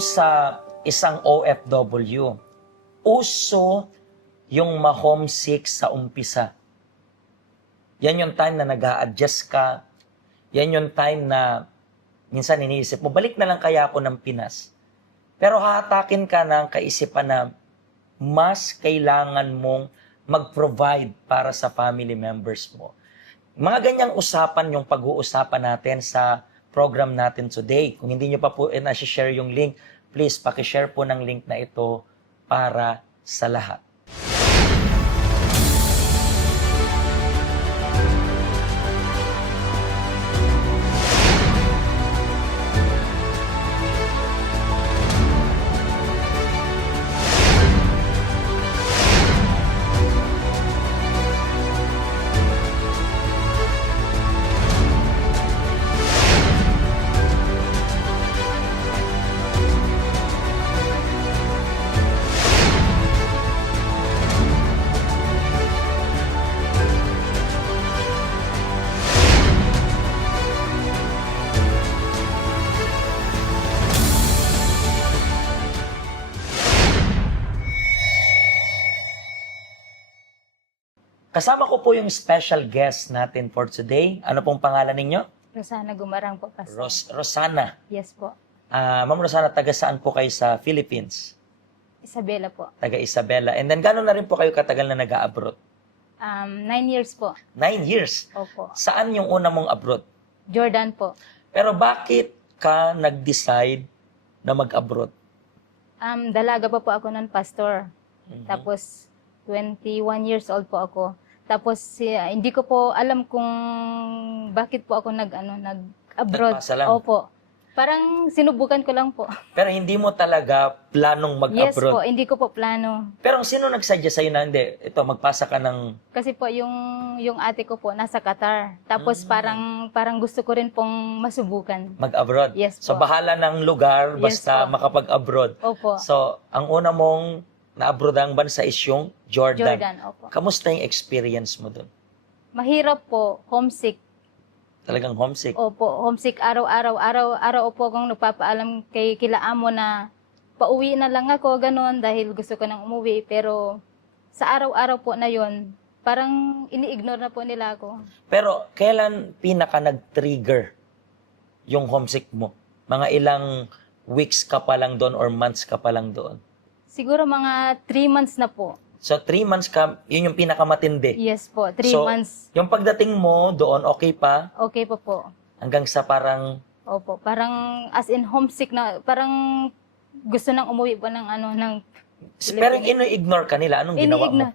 sa isang OFW, uso yung ma-homesick sa umpisa. Yan yung time na nag-a-adjust ka. Yan yung time na minsan iniisip mo, balik na lang kaya ako ng Pinas. Pero hahatakin ka ng kaisipan na mas kailangan mong mag-provide para sa family members mo. Mga ganyang usapan yung pag-uusapan natin sa program natin today. Kung hindi nyo pa po na-share yung link, please pakishare po ng link na ito para sa lahat. Kasama ko po yung special guest natin for today. Ano pong pangalan ninyo? Rosana Gumarang po, Pastor. Rosana. Yes po. Ma'am Rosana, taga saan po kayo sa Philippines? Isabela po. Taga Isabela. And then, gano'n na rin po kayo katagal na nag-a-abroad? 9 years po. 9 years. Opo. Saan yung una mong abroad? Jordan po. Pero bakit ka nag-decide na mag-abroad? Dalaga pa po ako nun, Pastor. Tapos, 21 years old po ako. Tapos, hindi ko po alam kung bakit po ako nag-abroad. Nagpasa lang. Opo. Parang sinubukan ko lang po. Pero hindi mo talaga planong Yes po, mag-abroad? hindi ko po plano. Pero sino nag-suggest sa'yo na hindi? Ito, magpasa ka ng... Kasi po, yung ate ko po, nasa Qatar. Tapos, parang gusto ko rin pong masubukan. mag-abroad. Yes So, po. bahala ng lugar Yes basta po. makapag-abroad. Opo. So, ang una mong na-abroad ang bansa is yung Jordan. Jordan, opo. Kamusta yung experience mo doon? Mahirap po, homesick. Talagang homesick? Opo, homesick araw-araw po akong nagpapaalam kay kila amo na pauwi na lang ako, ganun, dahil gusto ko nang umuwi. Pero sa araw-araw po na yon, parang ini-ignore na po nila ako. Pero, kailan pinaka nag-trigger yung homesick mo? Mga ilang weeks ka pa lang doon or months ka pa lang doon? Siguro mga 3 months na po. So, 3 months ka, yun yung pinakamatindi. Yes po, 3 So, months. yung pagdating mo doon, okay pa? Okay pa po. Hanggang sa parang, Opo, parang as in homesick na, parang gusto nang umuwi po ng pero ino-ignore ka nila. Anong ginawa mo?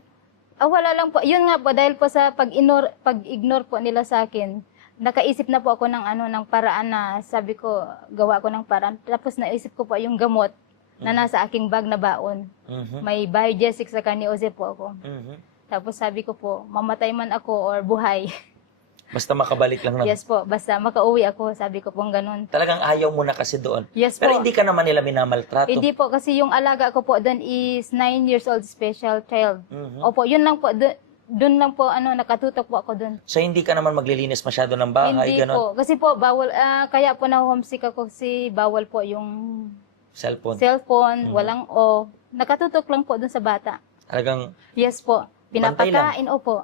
Wala lang po. Yun nga po, dahil po sa pag-ignore po nila sa akin, nakaisip na po ako ng paraan na sabi ko, gawa ko ng paraan. Tapos naisip ko po yung gamot na nasa aking bag na baon. May Biogesic sa Kaniose po ako. Tapos sabi ko po, mamatay man ako or buhay. Basta makabalik lang na. Yes po, basta makauwi ako, sabi ko pong ganun. Talagang ayaw mo na kasi doon. Yes Pero po. hindi ka naman nila minamaltrato. Hindi po, kasi yung alaga ko po doon is 9 years old special child. Opo, yun lang po, doon lang po, nakatutok po ako doon. So hindi ka naman maglilinis masyado ng bahay, Hindi ganon? po, kasi po, bawal, kaya po na-homesick ako kasi bawal po yung Cellphone. walang nakatutok lang po doon sa bata. Talagang Yes po, Bantay lang. pinapakain, opo.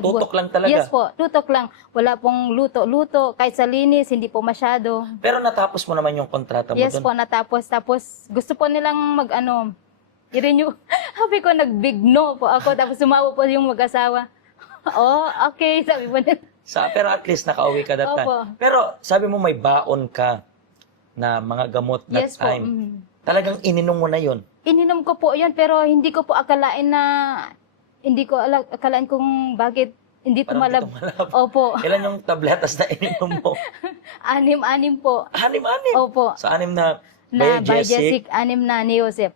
tutok lang talaga. Yes po, tutok lang. Wala pong luto. Kahit sa linis, hindi po masyado. Pero natapos mo naman yung kontrata mo Yes doon. po, natapos. Tapos, gusto po nilang i-renew. Sabi ko, nag-big no po ako. Tapos, sumawa po yung mag-asawa. Okay. Sabi po nila. Pero at least nakauwi ka that time. Opo. Pero sabi mo may baon ka na mga gamot that Yes po. time. Talagang ininom mo na yun. Ininom ko po yun, pero hindi ko po akalain kung bakit hindi Parang tumalab. di tumalab. Opo. Ilan yung tabletas na ininom mo? 6 po. 6. Opo. So 6 na Na Biogesic. Biogesic, 6 na Neosep.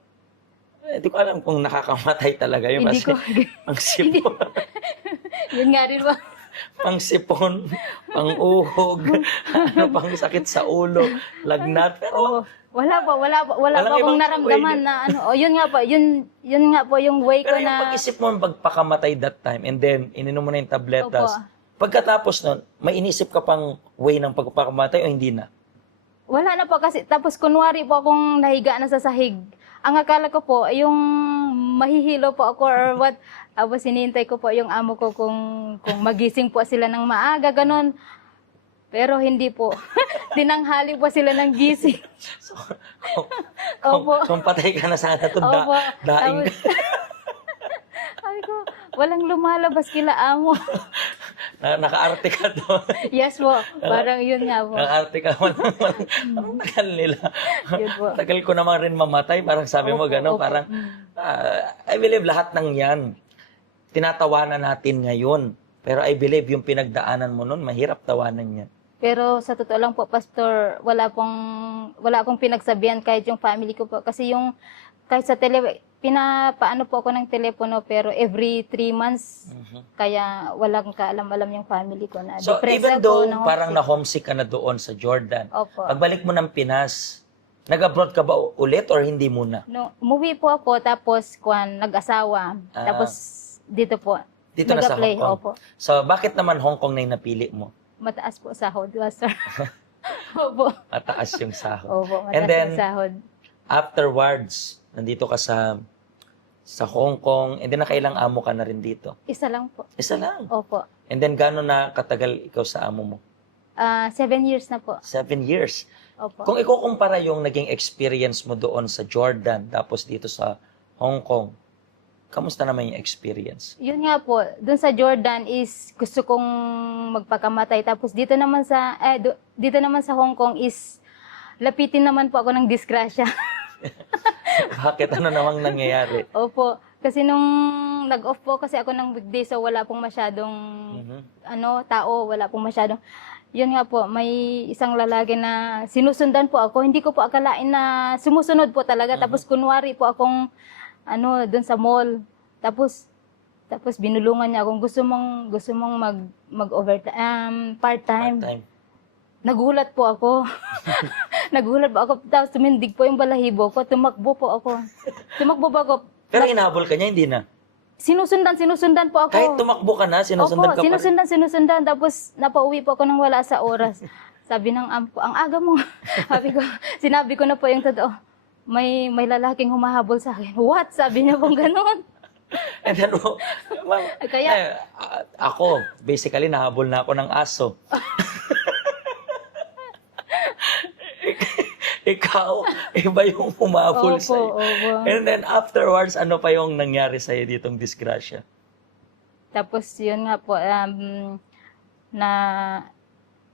Hindi ko alam kung nakakamatay talaga yun. Hindi Kasi ko. ang sipon, Yun nga rin po. pang sipon, pang uhog, pang sakit sa ulo, lagnat. Pero Wala pa Walang akong ibang naramdaman way. na yun nga po, yun nga po yung way ko Pero yung na. pag-isip mo magpakamatay that time and then ininom mo na yung tabletas. Opo. Pagkatapos nun, may inisip ka pang way ng pagpakamatay o hindi na? Wala na po kasi, tapos kunwari po akong nahiga na sa sahig. Ang akala ko po, yung mahihilo po ako or what, tapos hinihintay ko po yung amo ko kung magising po sila ng maaga, ganun. Pero hindi po. Tinanghali po sila ng gising. So, kung, Opo. kung patay ka na sana ito, Opo. daing Tapos- Sabi ko, walang lumalabas kila amo. naka-arte ka doon. Yes po, parang yun nga po. Naka-arte ka. Ang tagal nila. Yun po. Tagal ko naman rin mamatay. Parang sabi mo Opo, gano'n. opo. Parang, I believe lahat ng yan, tinatawanan natin ngayon. Pero I believe yung pinagdaanan mo nun, mahirap tawanan yan. Pero sa totoo lang po, Pastor, wala akong pinagsabihan kahit yung family ko po. Kasi yung, kahit sa pinapaano po ako ng telepono, pero every 3 months, kaya walang kaalam-alam yung family ko na. So depressed even ako, though na-homesick. parang na-homesick ka na doon sa Jordan, Opo. pagbalik mo ng Pinas, nag-abroad ka ba ulit or hindi muna? No, umuwi po ako, tapos nag-asawa. Ah. Tapos dito po. Dito na sa nag-apply, Hong Kong. Opo. So bakit naman Hong Kong na yung napili mo? Mataas po sahod, Pastor. Opo. Mataas yung sahod. Opo, mataas And then, yung sahod. afterwards, nandito ka sa Hong Kong, and then nakailang amo ka na rin dito. Isa lang po. Isa lang. Opo. And then gano'n na katagal ikaw sa amo mo? 7 years na po. 7 years. Opo. Kung ikukumpara yung naging experience mo doon sa Jordan, tapos dito sa Hong Kong, kamusta naman yung experience? Yun nga po, dun sa Jordan is gusto kong magpakamatay. Tapos dito naman sa Hong Kong is lapitin naman po ako ng disgrasya. Bakit? Ano namang nangyayari? Opo. Kasi nung nag-off po kasi ako ng weekday, so wala pong masyadong tao, wala pong masyadong. Yun nga po, may isang lalaki na sinusundan po ako. Hindi ko po akalain na sumusunod po talaga. Tapos kunwari po akong doon sa mall. Tapos binulungan niya akong gusto mong mag-overtime, part-time. Part-time. Nagulat po ako. Nagulat po ako. Tapos tumindig po yung balahibo ko. Tumakbo po ako. Tumakbo ba ako? Pero inahabol ka niya, hindi na. Sinusundan po ako. Kahit tumakbo ka na, sinusundan ka Opo, pa rin. sinusundan. Tapos napauwi po ako nang wala sa oras. Sabi ng ampo, ang aga mo. Sinabi ko na po yung totoo. May lalaking humahabol sa akin. What? Sabi niya pong gano'n. And then, Kaya- ako, basically, nahabol na ako ng aso. Ikaw, iba yung humabol Opo, sa'yo. opo. And then afterwards, ano pa yung nangyari sa'yo ditong disgrasya? Tapos yun nga po,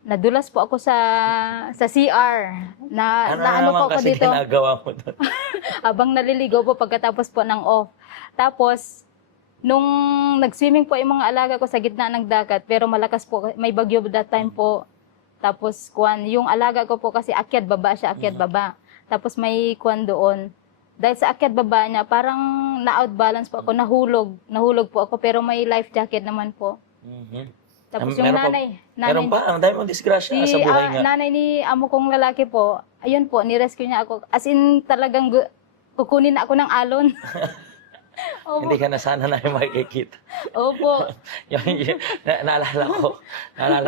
nadulas po ako sa CR. Ano Naano naman po ako kasi dito. ginagawa mo doon? Abang naliligo po pagkatapos po ng off. Tapos, nung nag-swimming po yung mga alaga ko sa gitna ng dagat, pero malakas po, may bagyo that time po. Tapos, yung alaga ko po kasi akyat baba siya, akyat baba. Tapos may doon. Dahil sa akyat baba niya, parang na-outbalance po ako, nahulog po ako, pero may life jacket naman po. Tapos yung Meron pa? Ang dami mong disgrasya sa buhay nga. nanay ni amo kong lalaki po, ayun po, ni-rescue niya ako. As in, talagang kukunin na ako ng alon. Opo. Hindi ka na sana na makikita. Opo. Naalala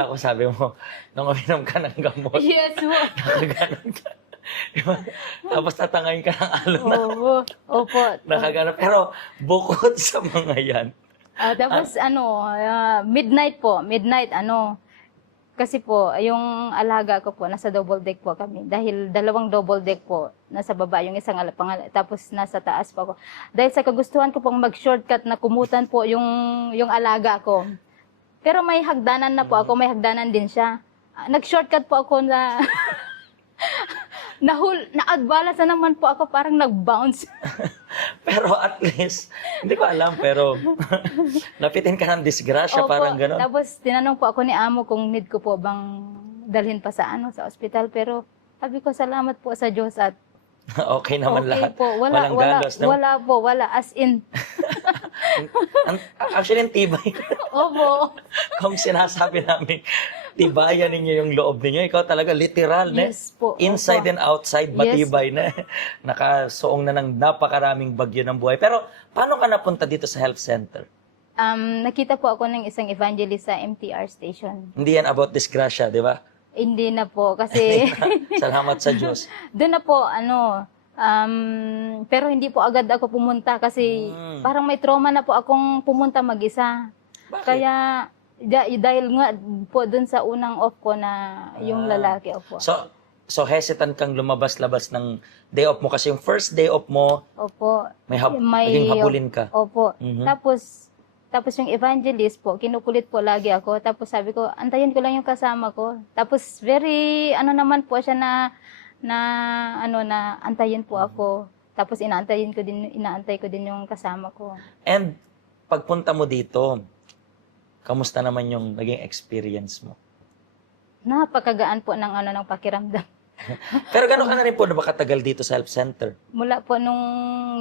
ko, sabi mo, nung uminom ka ng gamot, Yes po. nakaganon ka. Tapos tatangayin ka ng alon na Opo. nakaganon. Pero bukod sa mga yan, Tapos midnight po. Kasi po, yung alaga ko po, nasa double deck po kami. Dahil 2 double deck po, nasa baba, yung isang tapos nasa taas po ako. Dahil sa kagustuhan ko pong mag-shortcut na kumutan po yung alaga ko. Pero may hagdanan na po ako, may hagdanan din siya. Nag-shortcut po ako na na-outbalance na naman po ako, parang nag-bounce. pero at least, hindi ko alam, pero napitin ka ng disgrasya, Opo. parang gano'n. Tapos tinanong po ako ni amo kung need ko po bang dalhin pa sa ospital, pero sabi ko salamat po sa Diyos at Okay naman okay lahat. po. Walang galos. No? Wala as in. Actually, ang tibay. Opo. Kung sinasabi namin, tibayan ninyo yung loob ninyo, ikaw talaga literal, Yes po. Inside Opo. and outside, matibay na. Nakasuong na ng napakaraming bagyo ng buhay. Pero, paano ka napunta dito sa health center? Nakita po ako ng isang evangelist sa MTR station. Hindi yan about disgrasya, di ba? Hindi na po kasi Salamat sa Diyos. doon na po pero hindi po agad ako pumunta kasi parang may trauma na po akong pumunta mag-isa. Bakit? Kaya dahil nga po doon sa unang off ko na yung lalaki opo. So hesitant kang lumabas-labas ng day off mo kasi yung first day off mo, Opo. naging habulin ka. Opo. Mhm. Tapos yung evangelist po, kinukulit po lagi ako. Tapos sabi ko, antayin ko lang yung kasama ko. Tapos very, naman po siya na antayin po ako. Tapos inaantay ko din yung kasama ko. And pagpunta mo dito, kamusta naman yung naging experience mo? Napakagaan po ng pakiramdam. Pero gano'n ka na rin po na katagal dito sa health center? Mula po nung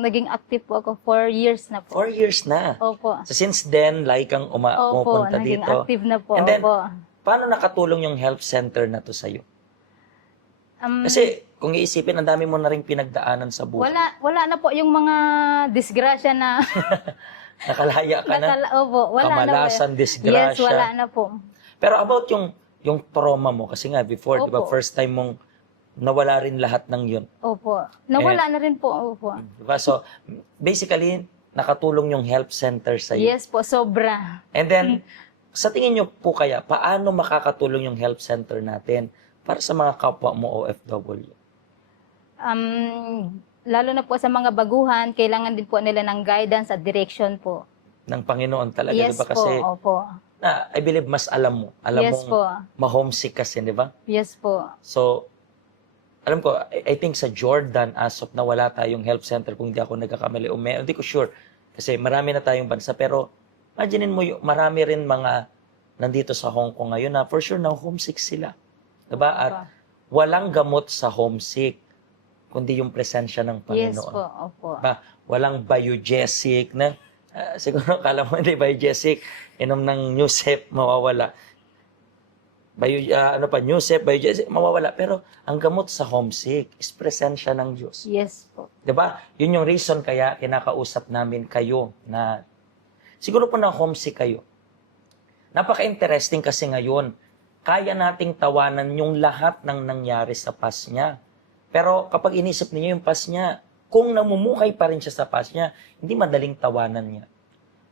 naging active po ako, 4 years na po. 4 years na. Opo. So since then, like kang Opo, pumupunta naging dito. active na po. And then, Opo. paano nakatulong yung health center na to sa'yo? Um, Kasi kung iisipin, ang dami mo na rin pinagdaanan sa buhay. wala na po yung mga disgrasya na Nakalaya ka na. Opo, wala Kamalasan, na po. disgrasya. Yes, wala na po. Pero about yung trauma mo, kasi nga before, di ba, Opo. first time mong nawala rin lahat ng yun. Opo. Nawala na rin po. Opo. Di ba? So, basically, nakatulong yung health center sa'yo. Yes po, sobra. And then, sa tingin nyo po kaya, paano makakatulong yung health center natin para sa mga kapwa mo OFW? Lalo na po sa mga baguhan, kailangan din po nila ng guidance at direction po. Ng Panginoon talaga, Yes di ba? po, Kasi, opo. I believe mas alam mo. Alam Yes mong po. ma-homesick kasi, di ba? Yes po. So, alam ko, I think sa Jordan, as of na wala tayong health center, kung hindi ako nagkakamali, hindi ko sure. Kasi marami na tayong bansa. Pero, imaginein mo, marami rin mga nandito sa Hong Kong ngayon na for sure na homesick sila. Diba? At walang gamot sa homesick, kundi yung presensya ng Panginoon. Yes po, opo. Diba? Walang biogesic na, siguro kala mo hindi biogesic, inom ng Newsep, mawawala. Newsep, biogesic, mawawala. Pero ang gamot sa homesick is presensya ng Diyos. Yes po. Diba? Yun yung reason kaya kinakausap namin kayo na siguro po na homesick kayo. Napaka-interesting kasi ngayon, kaya nating tawanan yung lahat ng nangyari sa past niya. Pero kapag inisip niyo yung past niya, kung namumuhay pa rin siya sa past niya, hindi madaling tawanan niya.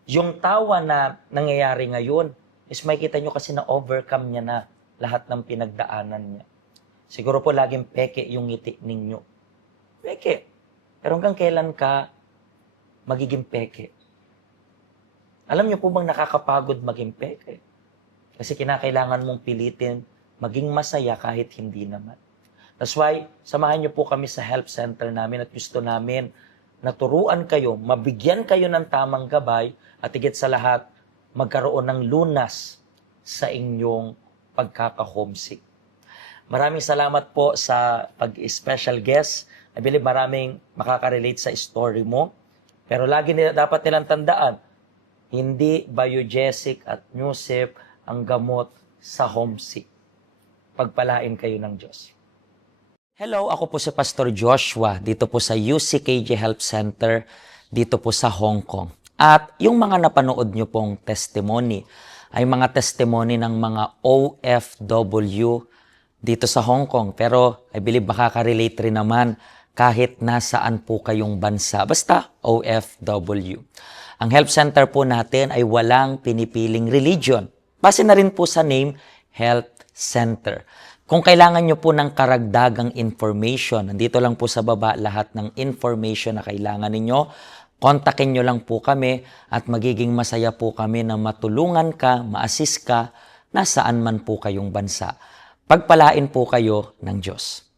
Yung tawa na nangyayari ngayon is makikita nyo kasi na-overcome niya na lahat ng pinagdaanan niya. Siguro po laging peke yung ngiti ninyo. Peke. Pero hanggang kailan ka magiging peke? Alam niyo po bang nakakapagod maging peke? Kasi kinakailangan mong pilitin maging masaya kahit hindi naman. That's why, samahan niyo po kami sa health center namin at gusto namin naturuan kayo, mabigyan kayo ng tamang gabay at higit sa lahat, magkaroon ng lunas sa inyong pagkaka-homesick. Maraming salamat po sa pag-special guest. I believe maraming makaka-relate sa story mo. Pero lagi dapat nilang tandaan, hindi biogesic at Newsep ang gamot sa homesick. Pagpalain kayo ng Diyos. Hello, ako po si Pastor Joshua dito po sa UCKJ Health Center dito po sa Hong Kong. At yung mga napanood nyo pong testimony ay mga testimony ng mga OFW dito sa Hong Kong. Pero I believe makaka-relate rin naman kahit nasaan po kayong bansa. Basta OFW. Ang health center po natin ay walang pinipiling religion. Base na rin po sa name, Health Center. Kung kailangan nyo po ng karagdagang information, nandito lang po sa baba lahat ng information na kailangan ninyo. Kontakin nyo lang po kami at magiging masaya po kami na matulungan ka, ma-assist ka, nasaan man po kayong bansa. Pagpalain po kayo ng Diyos.